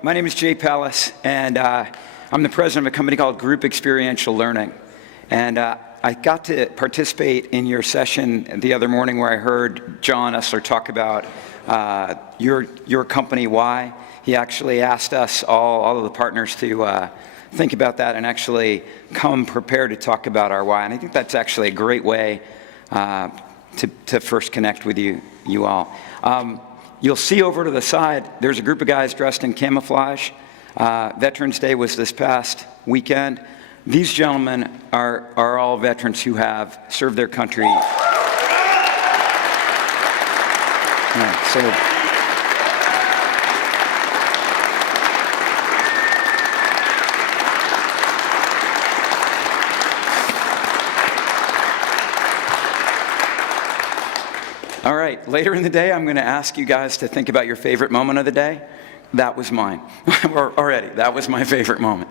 My name is Jay Pallas, and I'm the president of a company called Group Experiential Learning. And I got to participate in your session the other morning where I heard John Esler talk about your company, why. He actually asked us, all of the partners, to think about that and actually come prepared to talk about our why. And I think that's actually a great way to first connect with you all. You'll see over to the side, there's a group of guys dressed in camouflage. Veterans Day was this past weekend. These gentlemen are all veterans who have served their country. All right, later in the day, I'm going to ask you guys to think about your favorite moment of the day. That was mine. Already, that was my favorite moment.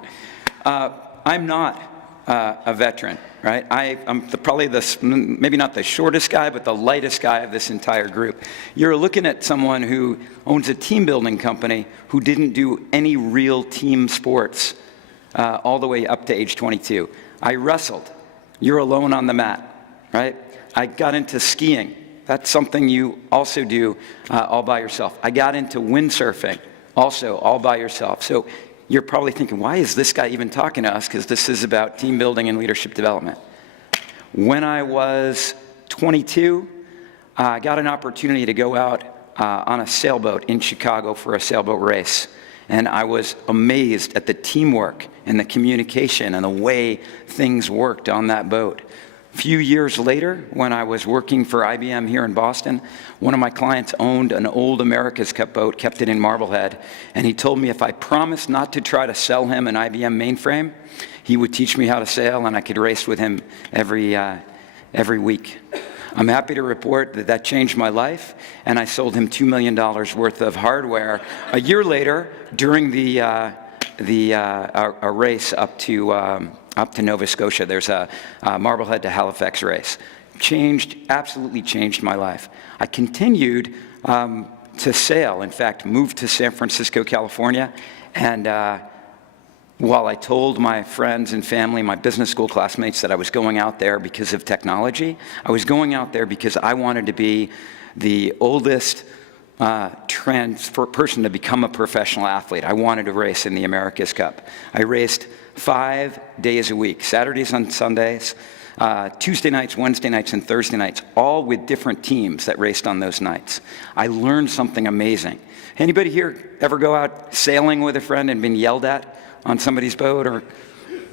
I'm not a veteran, right? I'm probably maybe not the shortest guy, but the lightest guy of this entire group. You're looking at someone who owns a team building company who didn't do any real team sports all the way up to age 22. I wrestled. You're alone on the mat, right? I got into skiing. That's something you also do all by yourself. I got into windsurfing, also all by yourself. So you're probably thinking, why is this guy even talking to us? Because this is about team building and leadership development. When I was 22, I got an opportunity to go out on a sailboat in Chicago for a sailboat race. And I was amazed at the teamwork and the communication and the way things worked on that boat. A few years later, when I was working for IBM here in Boston, one of my clients owned an old America's Cup boat, kept it in Marblehead, and he told me if I promised not to try to sell him an IBM mainframe, he would teach me how to sail and I could race with him every week. I'm happy to report that that changed my life, and I sold him $2 million worth of hardware a year later during a race up to Nova Scotia. There's a Marblehead to Halifax race. Absolutely changed my life. I continued to sail. In fact, moved to San Francisco, California, and while I told my friends and family, my business school classmates, that I was going out there because of technology, I was going out there because I wanted to be the oldest person to become a professional athlete. I wanted to race in the America's Cup. I raced 5 days a week, Saturdays and Sundays, Tuesday nights, Wednesday nights, and Thursday nights, all with different teams that raced on those nights. I learned something amazing. Anybody here ever go out sailing with a friend and been yelled at on somebody's boat? Or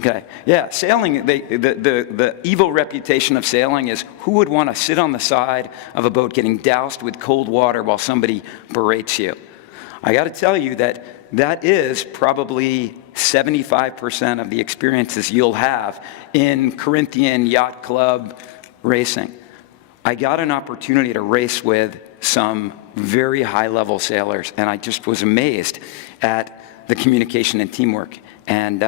okay, yeah, sailing, the evil reputation of sailing is who would want to sit on the side of a boat getting doused with cold water while somebody berates you? I got to tell you that is probably 75% of the experiences you'll have in Corinthian Yacht Club racing. I got an opportunity to race with some very high-level sailors, and I just was amazed at the communication and teamwork, and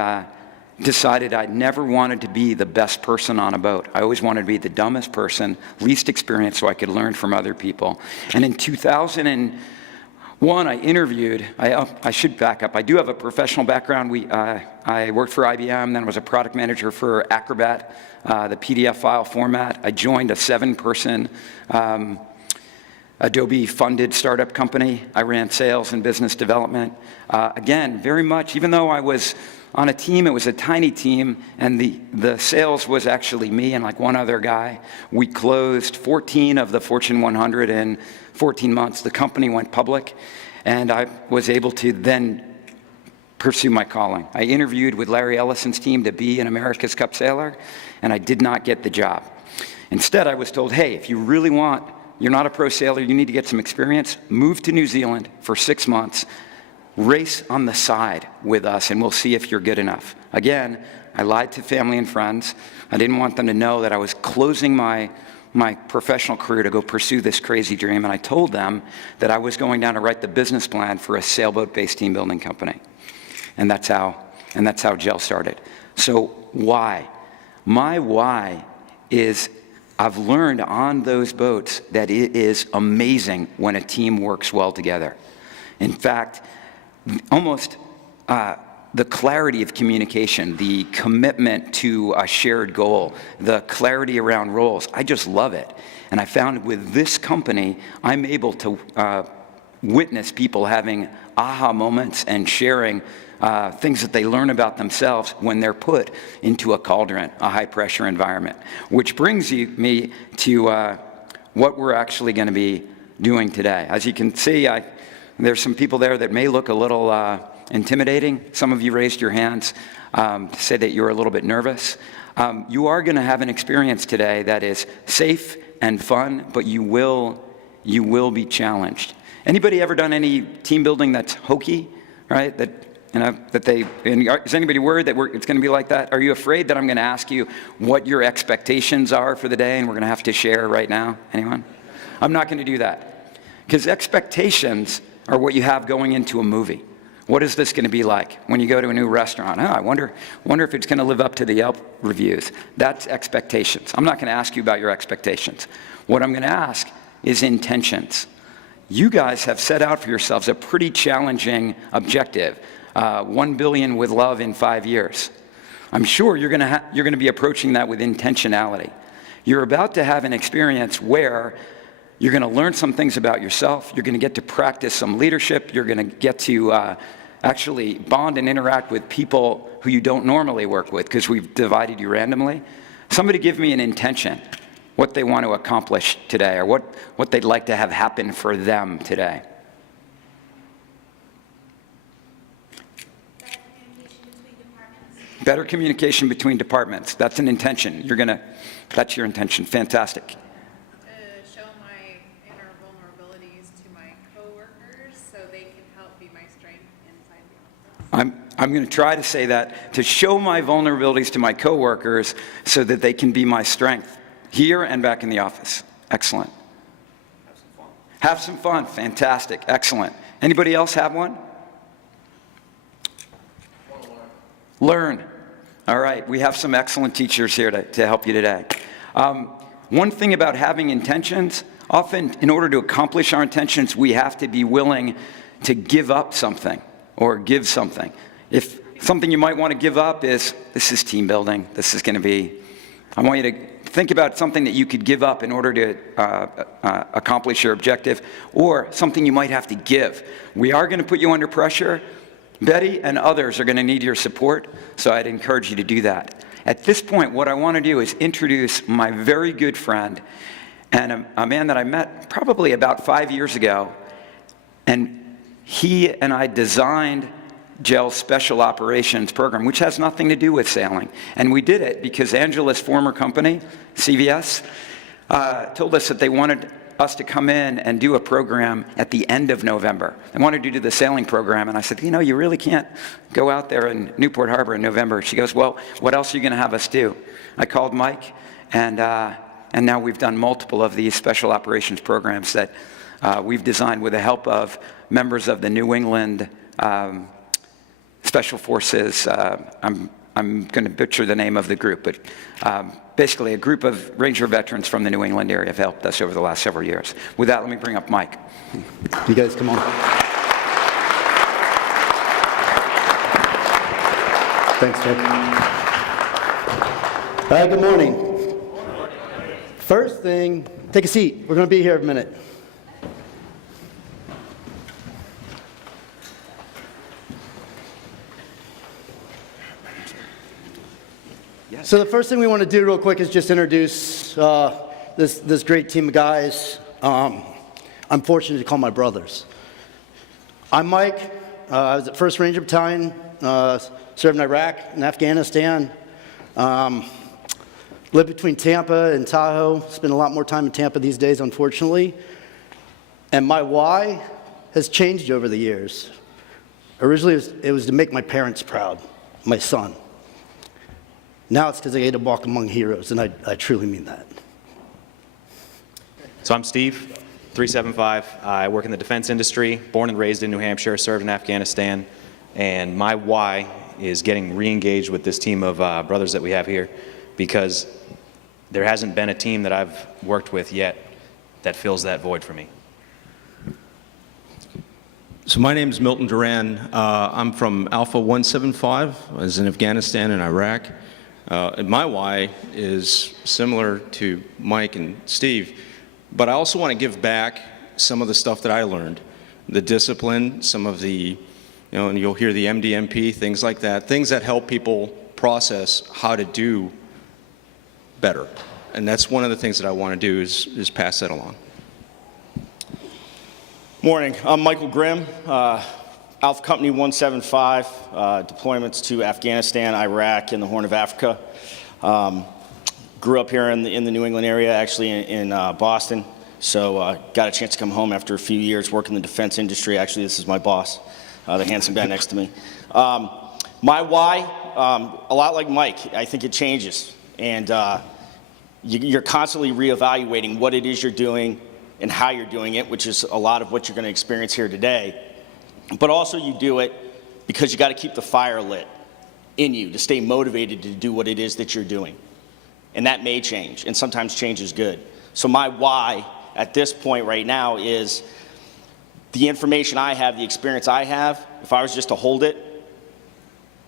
decided I never wanted to be the best person on a boat. I always wanted to be the dumbest person, least experienced, so I could learn from other people. And in 2001, I interviewed, I should back up, I do have a professional background. I worked for IBM, then was a product manager for Acrobat, the PDF file format. I joined a 7-person Adobe-funded startup company. I ran sales and business development. Again, very much, even though I was on a team, it was a tiny team, and the sales was actually me and like one other guy. We closed 14 of the Fortune 100 in 14 months. The company went public, and I was able to then pursue my calling. I interviewed with Larry Ellison's team to be an America's Cup sailor, and I did not get the job. Instead, I was told, hey, if you really want, you're not a pro sailor, you need to get some experience, move to New Zealand for 6 months, race on the side with us, and we'll see if you're good enough. Again, I lied to family and friends. I didn't want them to know that I was closing my professional career to go pursue this crazy dream, and I told them that I was going down to write the business plan for a sailboat-based team building company. And that's how GEL started. So why? My why is I've learned on those boats that it is amazing when a team works well together. In fact, almost the clarity of communication, the commitment to a shared goal, the clarity around roles. I just love it. And I found with this company, I'm able to witness people having aha moments and sharing things that they learn about themselves when they're put into a cauldron, a high-pressure environment. Which brings me to what we're actually going to be doing today. As you can see, there's some people there that may look a little intimidating. Some of you raised your hands to say that you're a little bit nervous. You are going to have an experience today that is safe and fun, but you will be challenged. Anybody ever done any team building that's hokey, right? Is anybody worried that it's going to be like that? Are you afraid that I'm going to ask you what your expectations are for the day and we're going to have to share right now? Anyone? I'm not going to do that. Because expectations are what you have going into a movie. What is this going to be like when you go to a new restaurant? Oh, I wonder if it's going to live up to the Yelp reviews. That's expectations. I'm not going to ask you about your expectations. What I'm going to ask is intentions. You guys have set out for yourselves a pretty challenging objective, 1 billion with love in 5 years. I'm sure you're going to be approaching that with intentionality. You're about to have an experience where you're going to learn some things about yourself. You're going to get to practice some leadership. You're going to get to actually bond and interact with people who you don't normally work with because we've divided you randomly. Somebody give me an intention, what they want to accomplish today, or what they'd like to have happen for them today. Better communication between departments. That's an intention. That's your intention. Fantastic. Show my inner vulnerabilities to my coworkers so they can help be my strength inside the office. I'm going to try to say that, to show my vulnerabilities to my coworkers so that they can be my strength here and back in the office. Excellent. Have some fun. Have some fun. Fantastic. Excellent. Anybody else have one? Learn. All right, we have some excellent teachers here to help you today. One thing about having intentions, often in order to accomplish our intentions, we have to be willing to give up something or give something. If something you might want to give up is, this is team building, this is going to be, I want you to think about something that you could give up in order to accomplish your objective, or something you might have to give. We are going to put you under pressure. Betty and others are going to need your support, so I'd encourage you to do that. At this point, what I want to do is introduce my very good friend and a man that I met probably about 5 years ago, and he and I designed GEL's Special Operations Program, which has nothing to do with sailing. And we did it because Angela's former company, CVS, told us that they wanted us to come in and do a program at the end of November. They wanted to do the sailing program, and I said, you really can't go out there in Newport Harbor in November. She goes, well, what else are you going to have us do? I called Mike, and now we've done multiple of these special operations programs that we've designed with the help of members of the New England Special Forces. I'm going to butcher the name of the group, but basically a group of Ranger veterans from the New England area have helped us over the last several years. With that, let me bring up Mike. You guys come on. Thanks, Jake. All right, good morning. First thing, take a seat. We're going to be here a minute. So the first thing we want to do real quick is just introduce this great team of guys. I'm fortunate to call my brothers. I'm Mike. I was at 1st Ranger Battalion, served in Iraq and Afghanistan. Lived between Tampa and Tahoe. Spend a lot more time in Tampa these days, unfortunately. And my why has changed over the years. Originally, it was to make my parents proud, my son. Now it's because I get to walk among heroes, and I truly mean that. So I'm Steve, 375. I work in the defense industry, born and raised in New Hampshire, served in Afghanistan, and my why is getting re-engaged with this team of brothers that we have here, because there hasn't been a team that I've worked with yet that fills that void for me. So my name is Milton Duran. I'm from Alpha 175. I was in Afghanistan and Iraq. And my why is similar to Mike and Steve, but I also want to give back some of the stuff that I learned. The discipline, some of the, and you'll hear the MDMP, things like that, things that help people process how to do better. And that's one of the things that I want to do is pass that along. Morning, I'm Michael Grimm, Alpha Company 175, deployments to Afghanistan, Iraq, and the Horn of Africa. Grew up here in the New England area, actually in Boston, so got a chance to come home after a few years working in the defense industry. Actually, this is my boss, the handsome guy next to me. My why, a lot like Mike, I think it changes, and you're constantly reevaluating what it is you're doing and how you're doing it, which is a lot of what you're going to experience here today. But also you do it because you got to keep the fire lit in you to stay motivated to do what it is that you're doing. And that may change, and sometimes change is good. So my why at this point right now is the information I have, the experience I have, if I was just to hold it,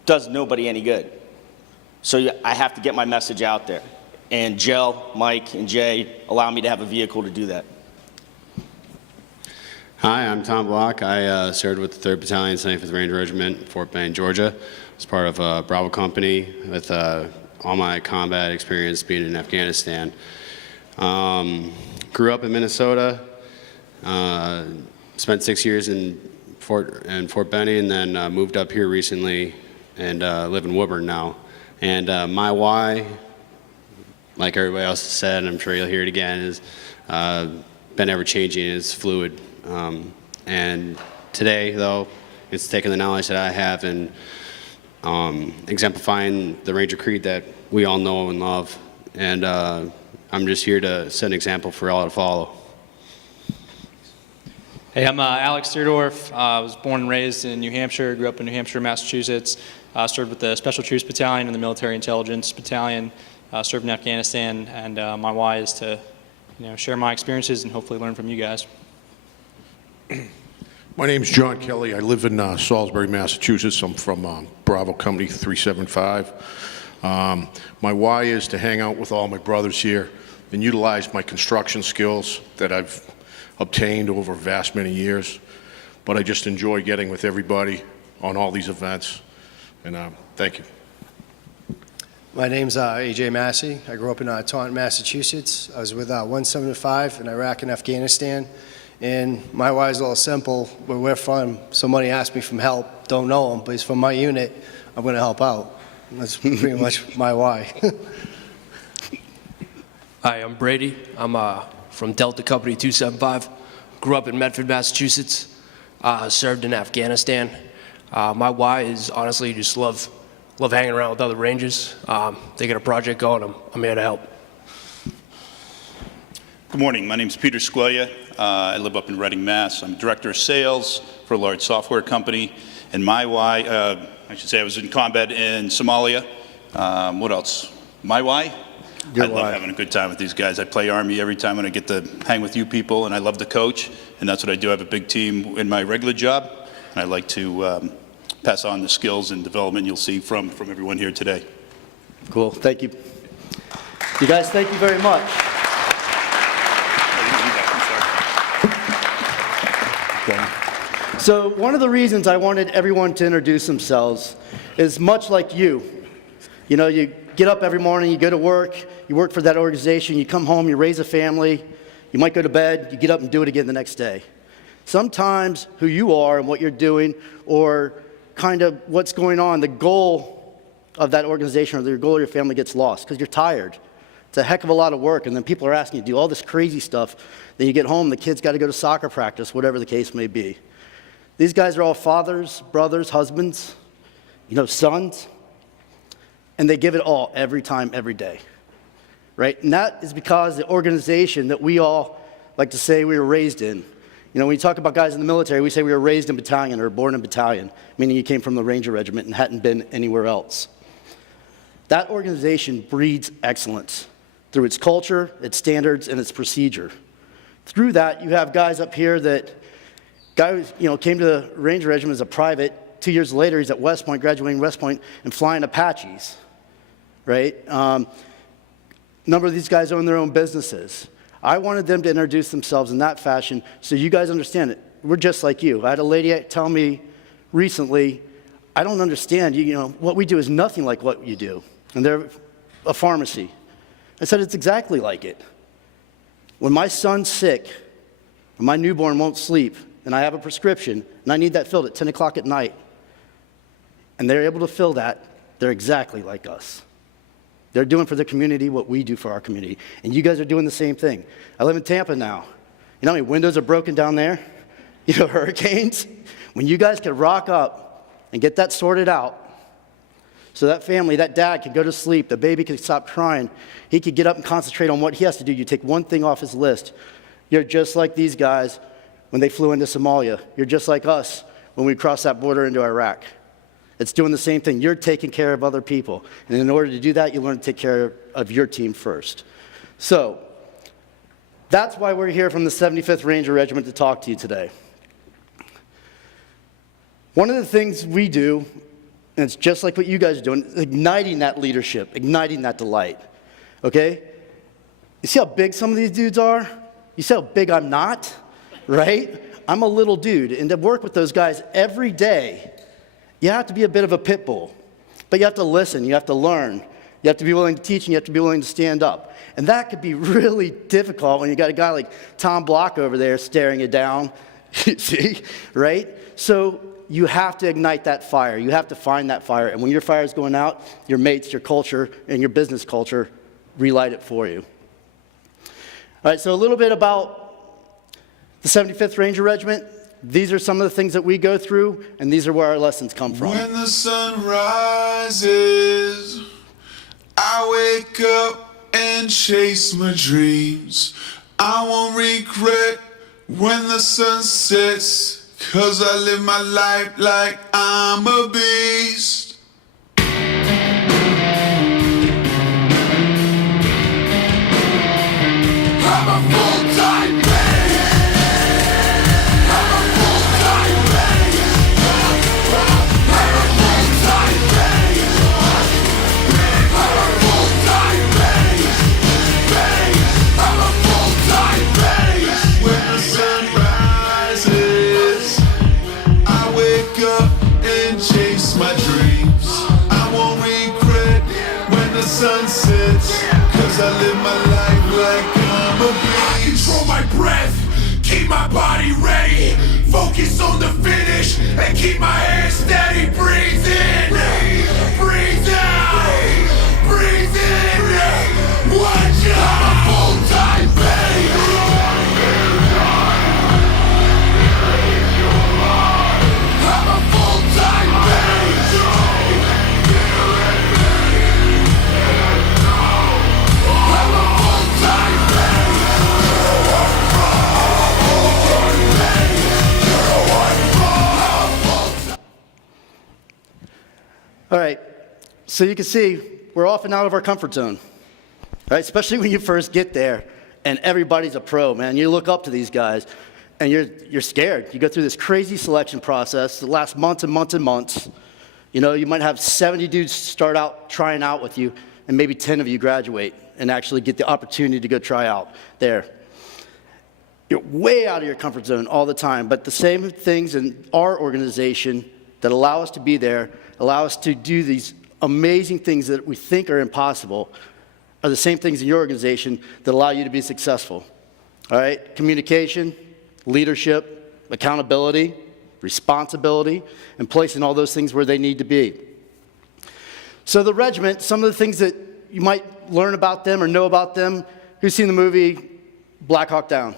does nobody any good. So I have to get my message out there. And GEL, Mike, and Jay allow me to have a vehicle to do that. Hi, I'm Tom Block. I served with the 3rd Battalion, 75th Ranger Regiment, Fort Benning, Georgia. I was part of a Bravo Company with all my combat experience being in Afghanistan. Grew up in Minnesota, spent 6 years in Fort Benning, and then moved up here recently and live in Woburn now. And my why, like everybody else has said, and I'm sure you'll hear it again, is been ever-changing, it's fluid. And today, though, it's taking the knowledge that I have and exemplifying the Ranger Creed that we all know and love. And I'm just here to set an example for all to follow. Hey, I'm Alex Deerdorf. I was born and raised in New Hampshire, grew up in New Hampshire, Massachusetts. Served with the Special Troops Battalion and the Military Intelligence Battalion. Served in Afghanistan, and my why is to share my experiences and hopefully learn from you guys. My name is John Kelly. I live in Salisbury, Massachusetts. I'm from Bravo Company 375. My why is to hang out with all my brothers here and utilize my construction skills that I've obtained over vast many years. But I just enjoy getting with everybody on all these events. And thank you. My name's AJ Massey. I grew up in Taunton, Massachusetts. I was with 175 in Iraq and Afghanistan. And my why is a little simple. Where we're from, somebody asked me for help, don't know him, but he's from my unit, I'm going to help out. And that's pretty much my why. Hi, I'm Brady. I'm from Delta Company 275. Grew up in Medford, Massachusetts. Served in Afghanistan. My why is honestly just love hanging around with other Rangers. They got a project going, I'm here to help. Good morning, my name is Peter Skleya. I live up in Reading, Mass. I'm Director of Sales for a large software company. And my why, I should say I was in combat in Somalia. What else? My why? I love having a good time with these guys. I play Army every time when I get to hang with you people, and I love to coach. And that's what I do. I have a big team in my regular job. And I like to pass on the skills and development you'll see from everyone here today. Cool, thank you. You guys, thank you very much. Okay. So one of the reasons I wanted everyone to introduce themselves is much like you. You know, you get up every morning, you go to work, you work for that organization, you come home, you raise a family, you might go to bed, you get up and do it again the next day. Sometimes who you are and what you're doing, or kind of what's going on, the goal of that organization or the goal of your family gets lost because you're tired. It's a heck of a lot of work, and then people are asking you to do all this crazy stuff. Then you get home, the kids got to go to soccer practice, whatever the case may be. These guys are all fathers, brothers, husbands, sons, and they give it all every time, every day, right? And that is because the organization that we all like to say we were raised in. When you talk about guys in the military, we say we were raised in battalion or born in battalion, meaning you came from the Ranger Regiment and hadn't been anywhere else. That organization breeds excellence through its culture, its standards, and its procedure. Through that, you have guys up here that Guy was, came to the Ranger Regiment as a private. 2 years later, he's at West Point, graduating West Point, and flying Apaches, right? A number of these guys own their own businesses. I wanted them to introduce themselves in that fashion so you guys understand it. We're just like you. I had a lady tell me recently, I don't understand, what we do is nothing like what you do. And they're a pharmacy. I said, it's exactly like it. When my son's sick, and my newborn won't sleep, and I have a prescription, and I need that filled at 10 o'clock at night, and they're able to fill that, they're exactly like us. They're doing for their community what we do for our community. And you guys are doing the same thing. I live in Tampa now. You know how many windows are broken down there? Hurricanes? When you guys can rock up and get that sorted out, so that family, that dad can go to sleep, the baby can stop crying, he could get up and concentrate on what he has to do. You take one thing off his list. You're just like these guys when they flew into Somalia. You're just like us when we crossed that border into Iraq. It's doing the same thing. You're taking care of other people. And in order to do that, you learn to take care of your team first. So that's why we're here from the 75th Ranger Regiment to talk to you today. One of the things we do, and it's just like what you guys are doing, is igniting that leadership, igniting that delight. Okay? You see how big some of these dudes are? You see how big I'm not? Right? I'm a little dude. And to work with those guys every day, you have to be a bit of a pit bull, but you have to listen, you have to learn, you have to be willing to teach, and you have to be willing to stand up. And that could be really difficult when you got a guy like Tom Block over there staring you down, see, right? So you have to ignite that fire. You have to find that fire. And when your fire is going out, your mates, your culture, and your business culture relight it for you. All right, so a little bit about the 75th Ranger Regiment. These are some of the things that we go through, and these are where our lessons come from. When the sun rises, I wake up and chase my dreams. I won't regret when the sun sets, 'cause I live my life like I'm a beast. I'm a full-time sunsets, 'cause I live my life like I'm a beast. I control my breath, keep my body ready, focus on the finish, and keep my head steady. Breathe in, breathe out, breathe in. One job, I'm a full-time base. I'm a full-time base. All right, so you can see we're often out of our comfort zone, right? Especially when you first get there and everybody's a pro, man. You look up to these guys and you're scared. You go through this crazy selection process that lasts months and months and months. You might have 70 dudes start out trying out with you, and maybe 10 of you graduate and actually get the opportunity to go try out there. You're way out of your comfort zone all the time, but the same things in our organization that allow us to be there, allow us to do these amazing things that we think are impossible, are the same things in your organization that allow you to be successful. All right? Communication, leadership, accountability, responsibility, and placing all those things where they need to be. So the regiment, some of the things that you might learn about them or know about them, who's seen the movie Black Hawk Down?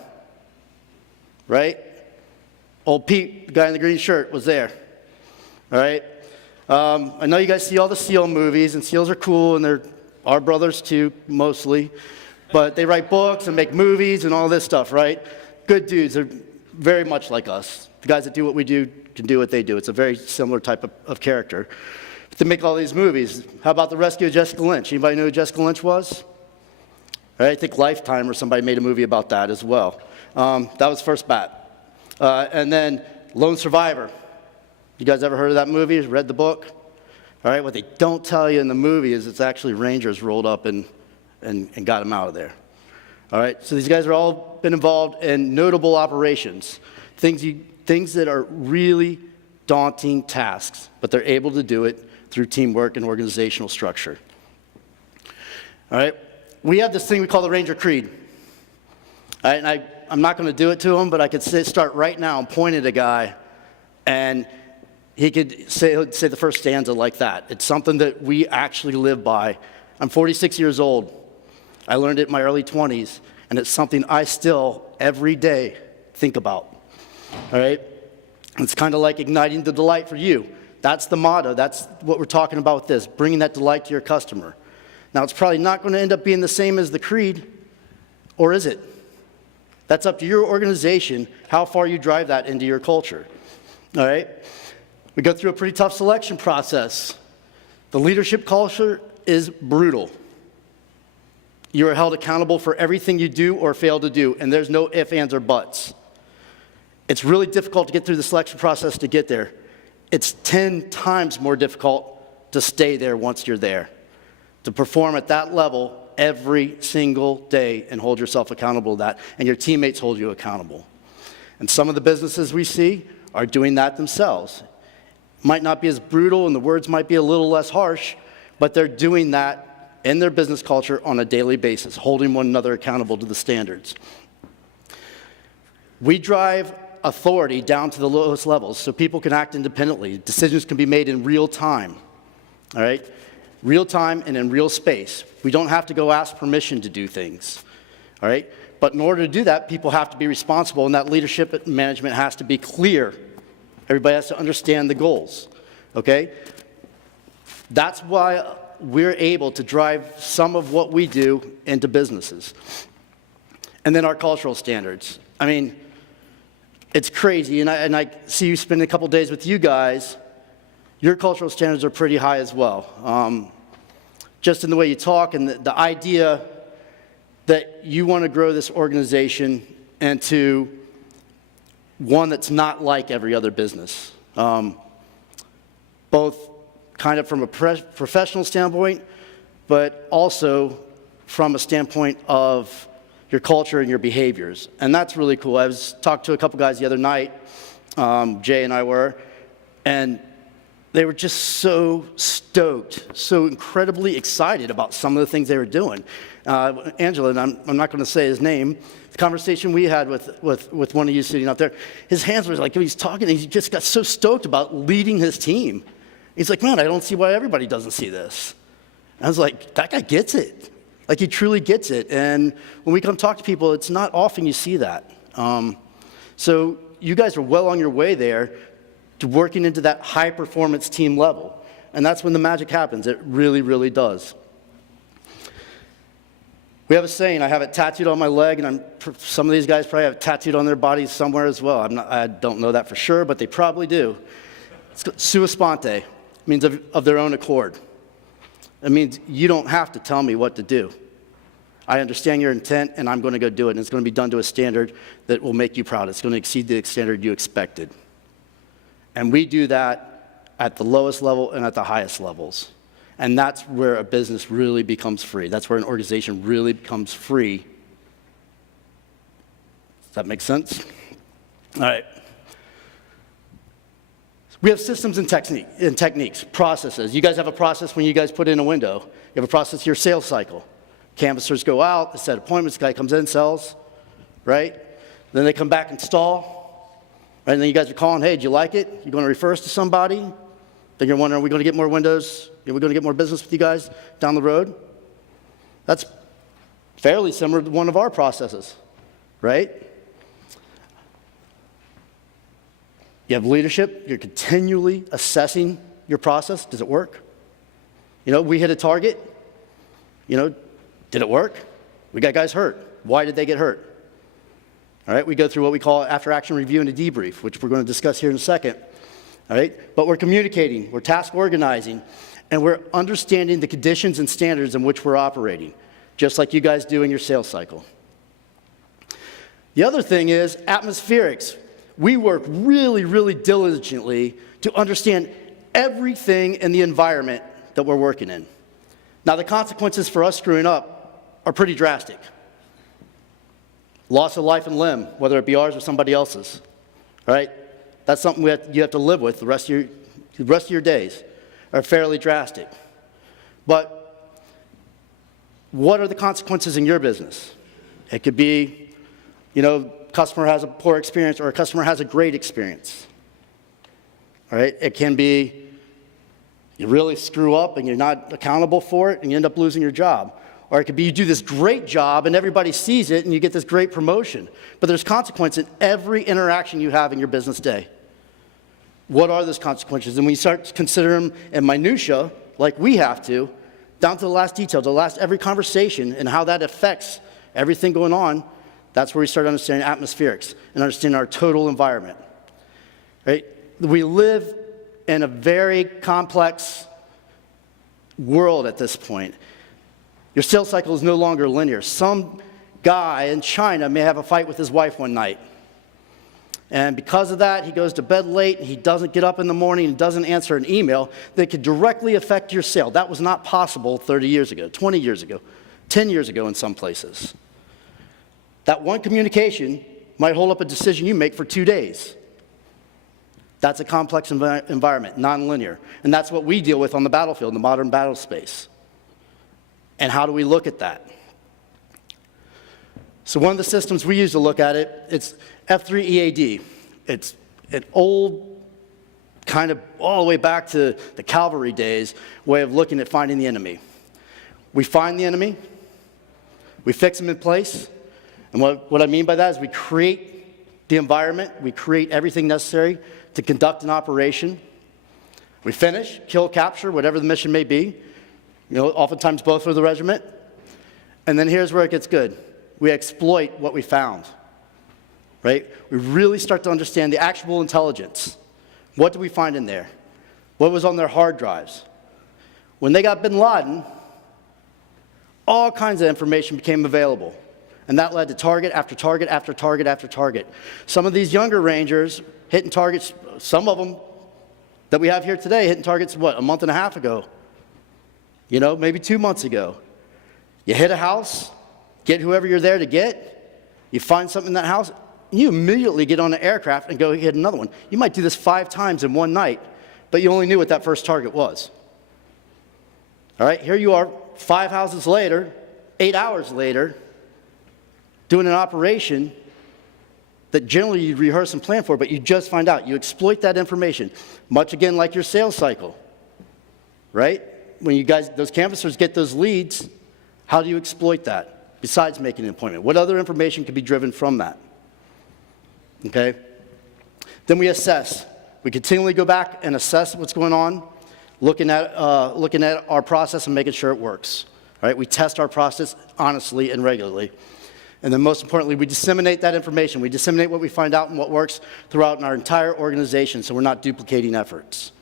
Right? Old Pete, the guy in the green shirt, was there. All right? I know you guys see all the SEAL movies, and SEALs are cool, and they're our brothers too, mostly. But they write books and make movies and all this stuff, right? Good dudes. They're very much like us. The guys that do what we do can do what they do. It's a very similar type of character. But they make all these movies. How about the rescue of Jessica Lynch? Anybody know who Jessica Lynch was? All right, I think Lifetime or somebody made a movie about that as well. That was First Bat. And then Lone Survivor. You guys ever heard of that movie? Read the book? All right, what they don't tell you in the movie is it's actually Rangers rolled up and got him out of there. All right, so these guys are all been involved in notable operations, things that are really daunting tasks, but they're able to do it through teamwork and organizational structure. All right, we have this thing we call the Ranger Creed. All right, and I'm not going to do it to him, but I could start right now and point at a guy, and he could say the first stanza like that. It's something that we actually live by. I'm 46 years old. I learned it in my early 20s, and it's something I still, every day, think about. All right? It's kind of like igniting the delight for you. That's the motto. That's what we're talking about with this, bringing that delight to your customer. Now, it's probably not going to end up being the same as the creed, or is it? That's up to your organization, how far you drive that into your culture. All right? We go through a pretty tough selection process. The leadership culture is brutal. You are held accountable for everything you do or fail to do, and there's no ifs, ands, or buts. It's really difficult to get through the selection process to get there. It's 10 times more difficult to stay there once you're there, to perform at that level every single day and hold yourself accountable to that, and your teammates hold you accountable. And some of the businesses we see are doing that themselves. Might not be as brutal, and the words might be a little less harsh, but they're doing that in their business culture on a daily basis, holding one another accountable to the standards. We drive authority down to the lowest levels so people can act independently. Decisions can be made in real time, all right? Real time and in real space. We don't have to go ask permission to do things, all right? But in order to do that, people have to be responsible, and that leadership and management has to be clear. Everybody has to understand the goals, okay? That's why we're able to drive some of what we do into businesses. And then our cultural standards. I mean, it's crazy, and I see you spend a couple days with you guys. Your cultural standards are pretty high as well. Just in the way you talk and the idea that you want to grow this organization into one that's not like every other business, both kind of from a professional standpoint, but also from a standpoint of your culture and your behaviors. And that's really cool. I was talking to a couple guys the other night, Jay and I were, and they were just so stoked, so incredibly excited about some of the things they were doing. Angela, and I'm not going to say his name, the conversation we had with one of you sitting up there, his hands were like, he's talking, and he just got so stoked about leading his team. He's like, man, I don't see why everybody doesn't see this. And I was like, that guy gets it. Like, he truly gets it. And when we come talk to people, it's not often you see that. So you guys are well on your way there to working into that high-performance team level. And that's when the magic happens. It really, really does. We have a saying. I have it tattooed on my leg, and some of these guys probably have it tattooed on their bodies somewhere as well. I don't know that for sure, but they probably do. It's sua sponte. It means of their own accord. It means you don't have to tell me what to do. I understand your intent, and I'm going to go do it, and it's going to be done to a standard that will make you proud. It's going to exceed the standard you expected. And we do that at the lowest level and at the highest levels. And that's where a business really becomes free. That's where an organization really becomes free. Does that make sense? All right. We have systems and techniques, processes. You guys have a process when you guys put in a window. You have a process to your sales cycle. Canvassers go out, they set appointments, the guy comes in, sells, right? Then they come back, install, right? And then you guys are calling, hey, did you like it? You're going to refer us to somebody? Then you're wondering, are we going to get more windows? Are we going to get more business with you guys down the road? That's fairly similar to one of our processes, right? You have leadership. You're continually assessing your process. Does it work? You know, we hit a target. You know, did it work? We got guys hurt. Why did they get hurt? All right, we go through what we call after-action review and a debrief, which we're going to discuss here in a second. All right, but we're communicating, we're task organizing, and we're understanding the conditions and standards in which we're operating, just like you guys do in your sales cycle. The other thing is atmospherics. We work really, really diligently to understand everything in the environment that we're working in. Now, the consequences for us screwing up are pretty drastic. Loss of life and limb, whether it be ours or somebody else's, right? That's something you have to live with the rest of your days, are fairly drastic. But what are the consequences in your business? It could be, customer has a poor experience or a customer has a great experience. All right? It can be you really screw up and you're not accountable for it and you end up losing your job. Or it could be you do this great job and everybody sees it and you get this great promotion. But there's consequence in every interaction you have in your business day. What are those consequences? And when you start to consider them in minutia, like we have to, down to the last detail, every conversation and how that affects everything going on, that's where we start understanding atmospherics and understanding our total environment. Right? We live in a very complex world at this point. Your sales cycle is no longer linear. Some guy in China may have a fight with his wife one night. And because of that, he goes to bed late, and he doesn't get up in the morning and doesn't answer an email that could directly affect your sale. That was not possible 30 years ago, 20 years ago, 10 years ago in some places. That one communication might hold up a decision you make for 2 days. That's a complex environment, nonlinear. And that's what we deal with on the battlefield, in the modern battle space. And how do we look at that? So one of the systems we use to look at it, it's F3EAD. It's an old, kind of all the way back to the cavalry days, way of looking at finding the enemy. We find the enemy, we fix them in place, and what I mean by that is we create the environment, we create everything necessary to conduct an operation. We finish, kill, capture, whatever the mission may be. Oftentimes both for the regiment. And then here's where it gets good. We exploit what we found, right? We really start to understand the actual intelligence. What did we find in there? What was on their hard drives? When they got bin Laden, all kinds of information became available. And that led to target after target after target after target. Some of these younger Rangers hitting targets, some of them that we have here today, hitting targets, a month and a half ago? Maybe 2 months ago. You hit a house, get whoever you're there to get, you find something in that house, and you immediately get on an aircraft and go hit another one. You might do this 5 times in one night, but you only knew what that first target was. All right, here you are, 5 houses later, 8 hours later, doing an operation that generally you'd rehearse and plan for, but you just find out. You exploit that information, much again like your sales cycle, right? When those canvassers get those leads, how do you exploit that besides making an appointment? What other information could be driven from that? Okay? Then we assess. We continually go back and assess what's going on, looking at our process and making sure it works. Right? We test our process honestly and regularly. And then most importantly, we disseminate that information. We disseminate what we find out and what works throughout our entire organization so we're not duplicating efforts.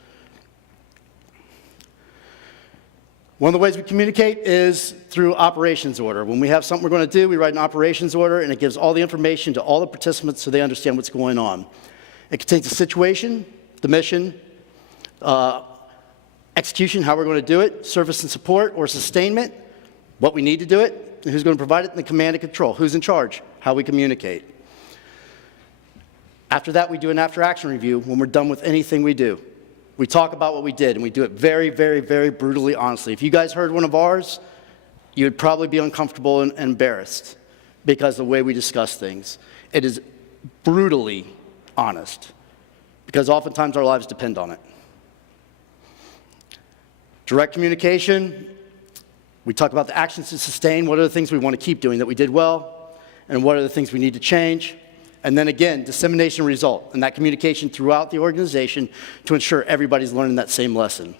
One of the ways we communicate is through operations order. When we have something we're going to do, we write an operations order, and it gives all the information to all the participants so they understand what's going on. It contains the situation, the mission, execution, how we're going to do it, service and support or sustainment, what we need to do it, and who's going to provide it, and the command and control, who's in charge, how we communicate. After that, we do an after-action review when we're done with anything we do. We talk about what we did, and we do it very, very, very brutally honestly. If you guys heard one of ours, you would probably be uncomfortable and embarrassed because of the way we discuss things. It is brutally honest because oftentimes our lives depend on it. Direct communication, we talk about the actions to sustain, what are the things we want to keep doing that we did well, and what are the things we need to change. And then again, dissemination result, and that communication throughout the organization to ensure everybody's learning that same lesson.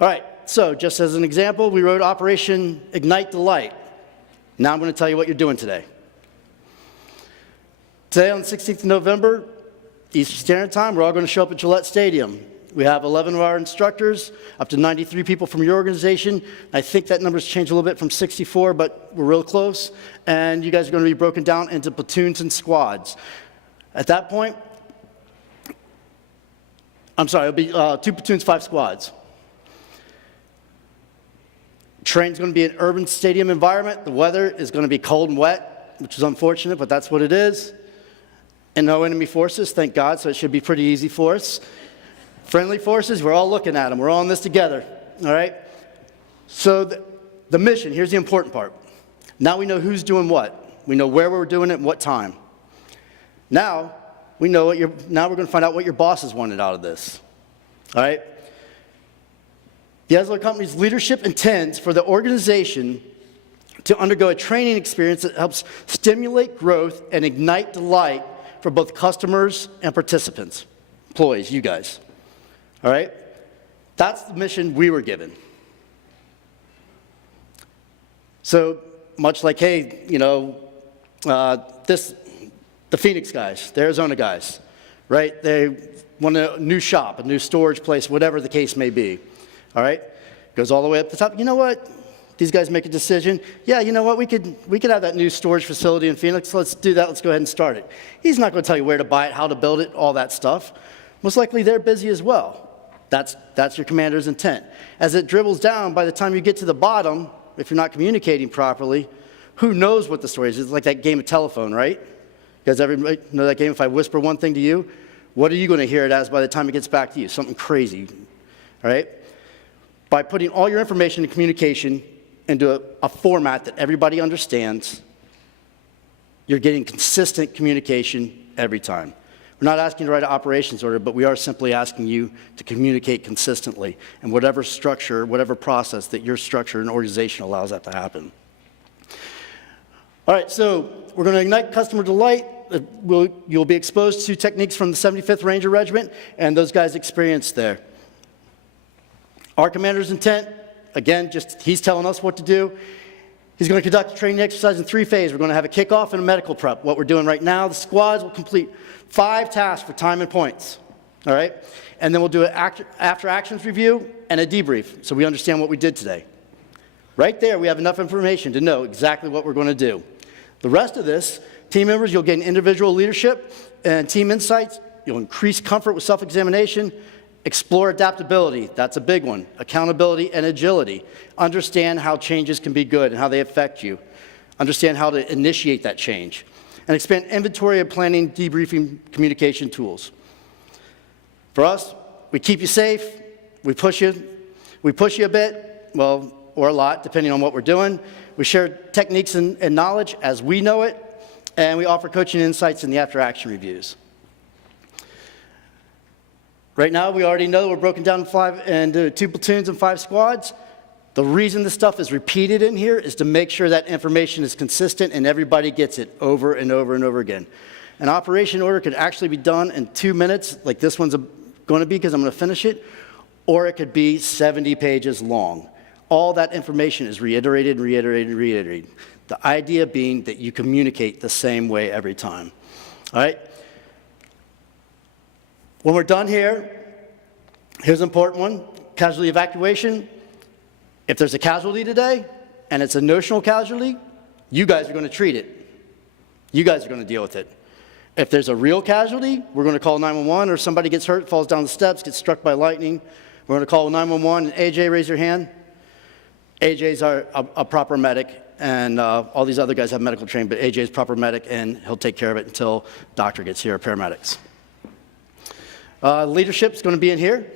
All right, so just as an example, we wrote Operation Ignite the Light. Now I'm going to tell you what you're doing today. Today on the 16th of November, Eastern Standard Time, we're all going to show up at Gillette Stadium. We have 11 of our instructors, up to 93 people from your organization. I think that number's changed a little bit from 64, but we're real close. And you guys are going to be broken down into platoons and squads. At that point, I'm sorry, it'll be 2 platoons, 5 squads. Train's going to be an urban stadium environment. The weather is going to be cold and wet, which is unfortunate, but that's what it is. And no enemy forces, thank God, so it should be pretty easy for us. Friendly forces, we're all looking at them. We're all in this together, all right? So the mission, here's the important part. Now we know who's doing what. We know where we're doing it and what time. Now, we know now we're going to find out what your bosses wanted out of this, all right? The Esler Company's leadership intends for the organization to undergo a training experience that helps stimulate growth and ignite delight for both customers and participants, employees, you guys, all right? That's the mission we were given. So much like, hey, you know, the Phoenix guys, the Arizona guys, right? They want a new shop, a new storage place, whatever the case may be, all right? Goes all the way up to the top. You know what? These guys make a decision. Yeah, you know what? We could have that new storage facility in Phoenix. Let's do that. Let's go ahead and start it. He's not going to tell you where to buy it, how to build it, all that stuff. Most likely they're busy as well. That's your commander's intent. As it dribbles down, by the time you get to the bottom, if you're not communicating properly, who knows what the story is? It's like that game of telephone, right? You guys everybody know that game? If I whisper one thing to you, what are you going to hear it as by the time it gets back to you? Something crazy, all right? By putting all your information and communication into a format that everybody understands, you're getting consistent communication every time. We're not asking you to write an operations order, but we are simply asking you to communicate consistently in whatever structure, whatever process that your structure and organization allows that to happen. All right, so we're going to ignite customer delight. You'll be exposed to techniques from the 75th Ranger Regiment and those guys' experience there. Our commander's intent, again, just he's telling us what to do. He's going to conduct a training exercise in 3 phases. We're going to have a kickoff and a medical prep. What we're doing right now, the squads will complete 5 tasks for time and points, all right? And then we'll do an after actions review and a debrief so we understand what we did today. Right there, we have enough information to know exactly what we're going to do. The rest of this, team members, you'll gain individual leadership and team insights. You'll increase comfort with self-examination. Explore adaptability, that's a big one. Accountability and agility. Understand how changes can be good and how they affect you. Understand how to initiate that change. And expand inventory of planning, debriefing, communication tools. For us, we keep you safe, we push you a bit, well, or a lot, depending on what we're doing. We share techniques and knowledge as we know it, and we offer coaching insights in the after-action reviews. Right now, we already know we're broken down into 2 platoons and 5 squads. The reason this stuff is repeated in here is to make sure that information is consistent and everybody gets it over and over and over again. An operation order could actually be done in 2 minutes, like this one's going to be because I'm going to finish it, or it could be 70 pages long. All that information is reiterated and reiterated and reiterated. The idea being that you communicate the same way every time. All right? When we're done here, here's an important one, casualty evacuation. If there's a casualty today, and it's a notional casualty, you guys are going to treat it. You guys are going to deal with it. If there's a real casualty, we're going to call 911, or somebody gets hurt, falls down the steps, gets struck by lightning. We're going to call 911. AJ, raise your hand. AJ's a proper medic, and all these other guys have medical training, but AJ's proper medic, and he'll take care of it until doctor gets here, or paramedics. Leadership's going to be in here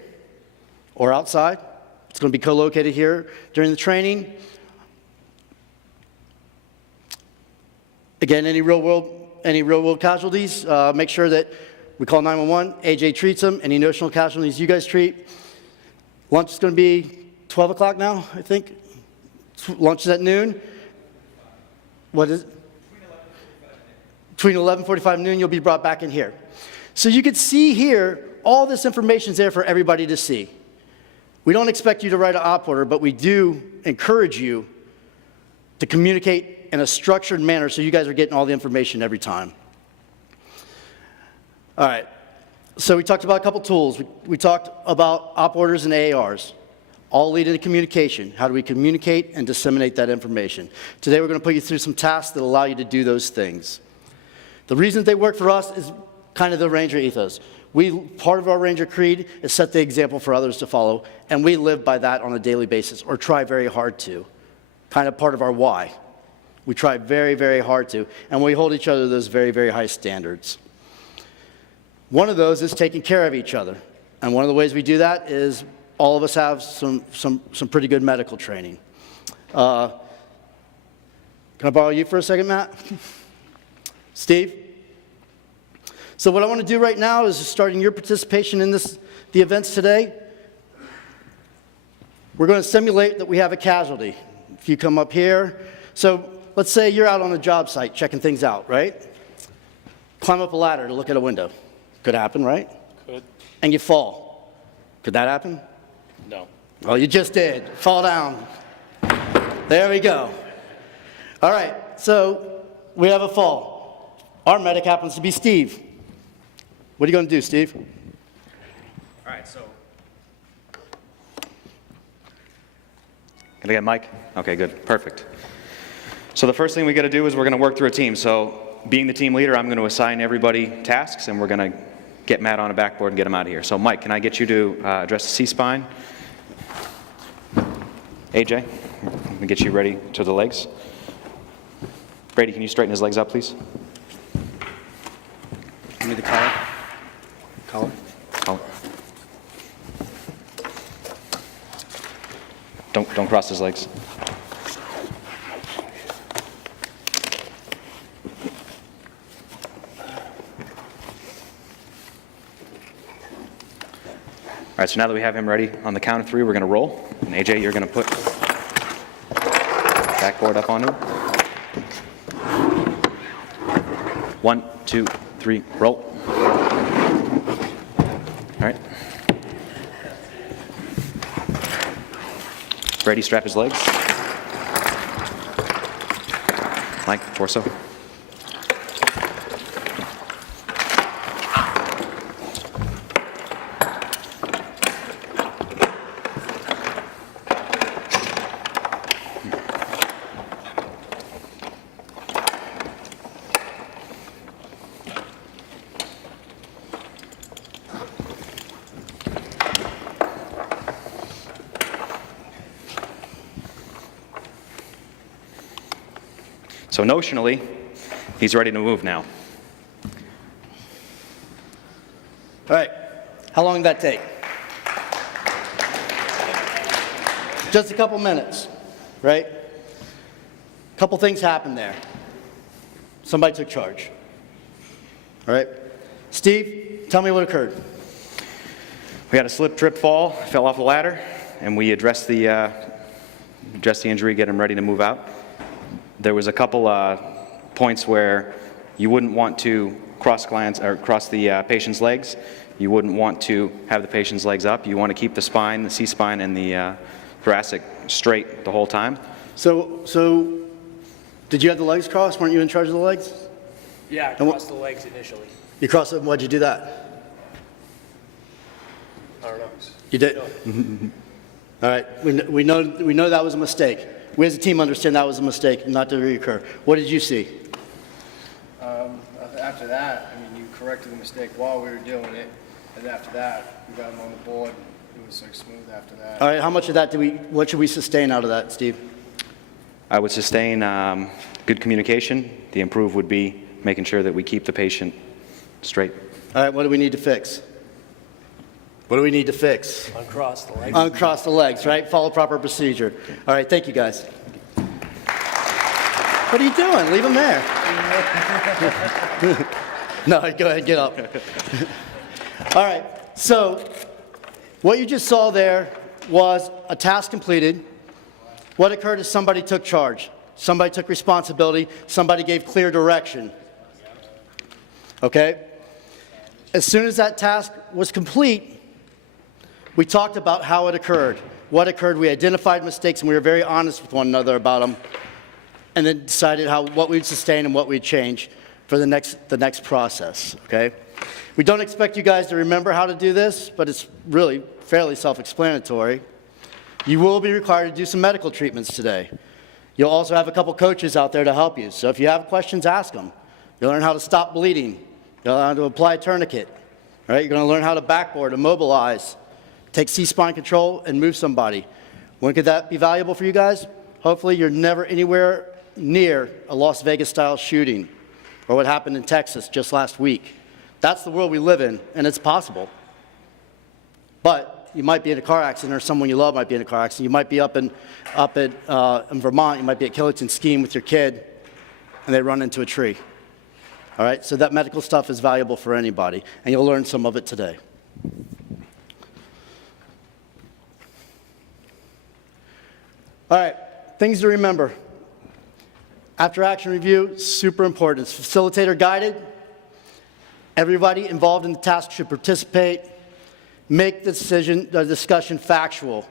or outside. It's going to be co-located here during the training. Again, any real world casualties, make sure that we call 911. AJ treats them. Any notional casualties you guys treat. Lunch is going to be 12 o'clock now, I think. Lunch is at noon. What is it? Between 11:45 and noon, you'll be brought back in here. So you can see here, all this information is there for everybody to see. We don't expect you to write an op order, but we do encourage you to communicate in a structured manner so you guys are getting all the information every time. All right, so we talked about a couple tools. We talked about op orders and AARs, all lead into communication. How do we communicate and disseminate that information? Today we're going to put you through some tasks that allow you to do those things. The reason they work for us is kind of the Ranger ethos. Part of our Ranger creed is set the example for others to follow, and we live by that on a daily basis, or try very hard to. Kind of part of our why. We try very, very hard to, and we hold each other to those very, very high standards. One of those is taking care of each other, and one of the ways we do that is all of us have some pretty good medical training. Can I borrow you for a second, Matt? Steve? So what I want to do right now is, starting your participation in the events today, we're going to simulate that we have a casualty. If you come up here, so let's say you're out on a job site checking things out, right? Climb up a ladder to look at a window. Could happen, right? Could. And you fall. Could that happen? No. Well, you just did. Fall down. There we go. All right, so we have a fall. Our medic happens to be Steve. What are you going to do, Steve? All right, so. Can I get Mike? Okay, good, perfect. So the first thing we got to do is we're going to work through a team. So being the team leader, I'm going to assign everybody tasks, and we're going to get Matt on a backboard and get him out of here. So Mike, can I get you to address the C-spine? AJ, I'm going to get you ready to the legs. Brady, can you straighten his legs up, please? Give me the collar. Collar. Oh. Don't cross his legs. All right, so now that we have him ready, on the count of 3, we're going to roll. And AJ, you're going to put backboard up onto him. 1, 2, 3, roll. All right. Brady, strap his legs. Mike, torso. So notionally, he's ready to move now. All right, how long did that take? Just a couple minutes, right? A couple things happened there. Somebody took charge. All right, Steve, tell me what occurred. We had a slip, trip, fall, fell off the ladder, and we addressed the injury, get him ready to move out. There was a couple points where you wouldn't want to cross the patient's legs. You wouldn't want to have the patient's legs up. You want to keep the spine, the C-spine, and the thoracic straight the whole time. So, did you have the legs crossed? Weren't you in charge of the legs? Yeah, I crossed the legs initially. You crossed them. Why'd you do that? I don't know. You did. All right. We know that was a mistake. We as a team understand that was a mistake, not to reoccur. What did you see? After that, I mean, you corrected the mistake while we were doing it, and after that, we got him on the board. It was like smooth after that. All right. How much of that what should we sustain out of that, Steve? I would sustain good communication. The improve would be making sure that we keep the patient straight. All right. What do we need to fix? What do we need to fix? Uncross the legs. Uncross the legs, right? Follow proper procedure. All right, thank you, guys. What are you doing? Leave him there. No, go ahead, get up. All right, so what you just saw there was a task completed. What occurred is somebody took charge. Somebody took responsibility. Somebody gave clear direction. Okay? As soon as that task was complete, we talked about how it occurred, what occurred. We identified mistakes, and we were very honest with one another about them, and then decided what we'd sustain and what we'd change for the next process, okay? We don't expect you guys to remember how to do this, but it's really fairly self-explanatory. You will be required to do some medical treatments today. You'll also have a couple coaches out there to help you, so if you have questions, ask them. You'll learn how to stop bleeding. You're going to learn to apply a tourniquet. All right? You're going to learn how to backboard, immobilize, take C-spine control, and move somebody. When could that be valuable for you guys? Hopefully you're never anywhere near a Las Vegas-style shooting or what happened in Texas just last week. That's the world we live in, and it's possible. But you might be in a car accident, or someone you love might be in a car accident. You might be up in Vermont. You might be at Killington skiing with your kid, and they run into a tree. All right? So that medical stuff is valuable for anybody, and you'll learn some of it today. All right, things to remember. After action review, super important. It's facilitator guided. Everybody involved in the task should participate. Make the discussion factual.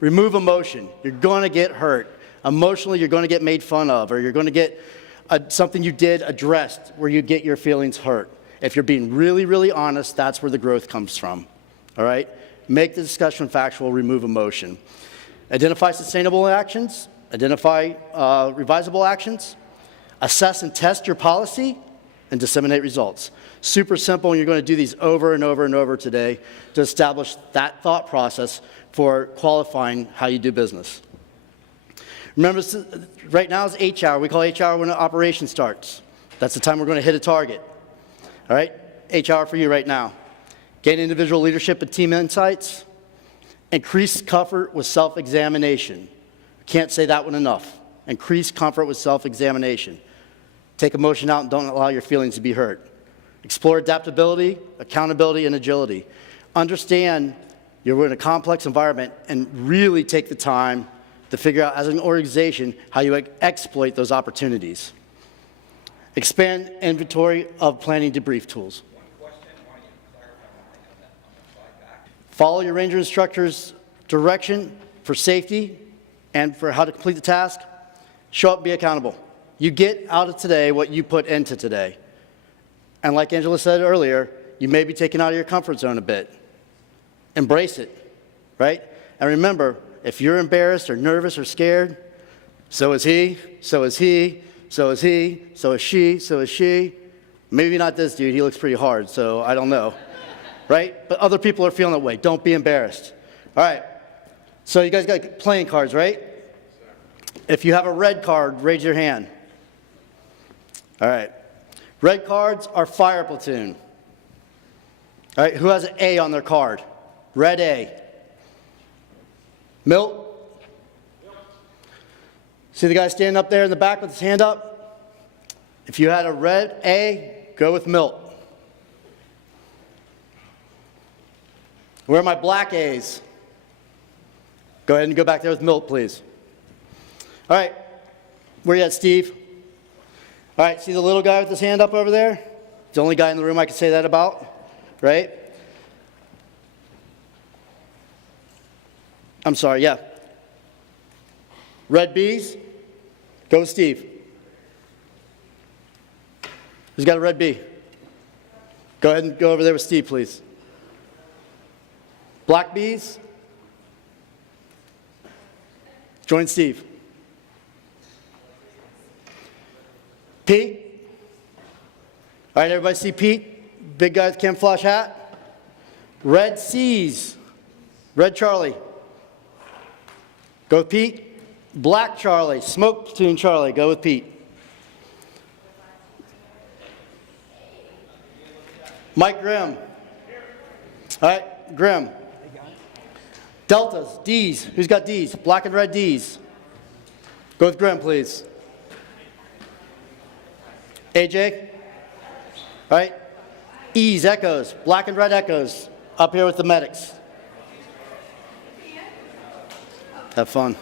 Remove emotion. You're going to get hurt. Emotionally, you're going to get made fun of, or you're going to get something you did addressed where you get your feelings hurt. If you're being really, really honest, that's where the growth comes from. All right? Make the discussion factual, remove emotion. Identify sustainable actions. Identify revisable actions. Assess and test your policy, and disseminate results. Super simple, and you're going to do these over and over and over today to establish that thought process for qualifying how you do business. Remember, right now is H hour. We call H hour when an operation starts. That's the time we're going to hit a target. All right? H hour for you right now. Gain individual leadership and team insights. Increase comfort with self-examination. Can't say that one enough. Increase comfort with self-examination. Take emotion out and don't allow your feelings to be hurt. Explore adaptability, accountability, and agility. Understand you're in a complex environment and really take the time to figure out as an organization how you exploit those opportunities. Expand inventory of planning debrief tools. Follow your ranger instructor's direction for safety and for how to complete the task. Show up and be accountable. You get out of today what you put into today. And like Angela said earlier, you may be taken out of your comfort zone a bit. Embrace it, right? And remember, if you're embarrassed or nervous or scared, so is he, so is he, so is he, so is she, so is she. Maybe not this dude, he looks pretty hard, so I don't know, right? But other people are feeling that way. Don't be embarrassed. All right, so you guys got playing cards, right? If you have a red card, raise your hand. All right. Red cards are fire platoon. All right, who has an A on their card? Red A. Milt? See the guy standing up there in the back with his hand up? If you had a red A, go with Milt. Where are my black A's? Go ahead and go back there with Milt, please. All right, where you at, Steve? All right, see the little guy with his hand up over there? He's the only guy in the room I can say that about, right? I'm sorry, yeah. Red B's, go with Steve. Who's got a red B? Go ahead and go over there with Steve, please. Black B's, join Steve. Pete? All right, everybody see Pete? Big guy with camouflage hat? Red C's. Red Charlie. Go with Pete. Black Charlie. Smoke platoon Charlie. Go with Pete. Mike Grimm. All right, Grimm. Deltas, D's. Who's got D's? Black and red D's. Go with Grimm, please. AJ? All right. E's, Echoes. Black and red Echoes. Up here with the medics. Have fun.